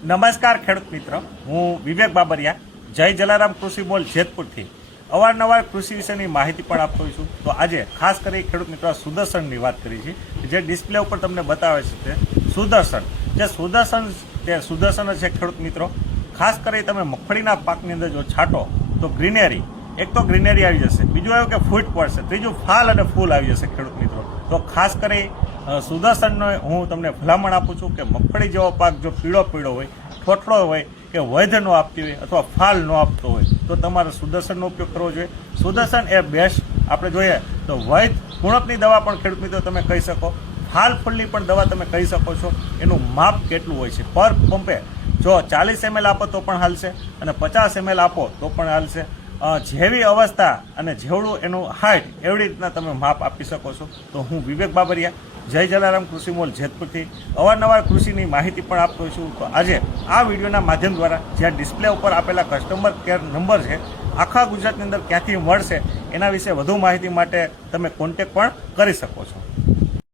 નમસ્કાર ખેડૂત મિત્ર, હું વિવેક બાબરિયા જય જલારામ કૃષિ મોલ જેતપુરથી અવારનવાર કૃષિ વિશેની માહિતી પણ આપતો હોઉં છું. તો આજે ખાસ કરી ખેડૂત મિત્રો સુદર્શનની વાત કરી છે, જે ડિસ્પ્લે ઉપર તમને બતાવે છે તે સુદર્શન છે ખેડૂત મિત્રો. ખાસ કરી તમે મગફળીના પાકની અંદર જો છાંટો તો ગ્રીનરી, એક તો ગ્રીનરી આવી જશે, બીજું એવું કે ફૂટ પડશે, ત્રીજું ફાલ અને ફૂલ આવી જશે ખેડૂત મિત્રો. તો ખાસ કરી સુદર્શનનો હું તમને ભલામણ આપું છું કે મગફળી જેવો પાક જો પીળો હોય, ઠોઠળો હોય કે વૈધ ન આપતી હોય અથવા ફાલ ન આપતો હોય તો તમારે સુદર્શનનો ઉપયોગ કરવો જોઈએ. સુદર્શન એ બેસ્ટ. આપણે જોઈએ તો વૈધ કુણપની દવા પણ ખેડૂત મિત્રો તમે કહી શકો, ફાલ ફૂલની પણ દવા તમે કહી શકો છો. એનું માપ કેટલું હોય છે પર પંપે, જો 40 ml આપો તો પણ હાલશે અને 50 ml આપો તો પણ હાલશે. જેવી અવસ્થા અને જેવડું એનું હાઇટ એવડી રીતના તમે માપ આપી શકો છો. તો હું વિવેક બાબરિયા જય જલારામ કૃષિ મોલ જેતપુરથી અવારનવાર કૃષિની માહિતી પણ આપતો હોઉં છું. તો આજે આ વિડીયોના માધ્યમ દ્વારા જ્યાં ડિસ્પ્લે ઉપર આપેલા કસ્ટમર કેર નંબર છે, આખા ગુજરાતની અંદર ક્યાંથી મળશે એના વિશે વધુ માહિતી માટે તમે કોન્ટેક પણ કરી શકો છો.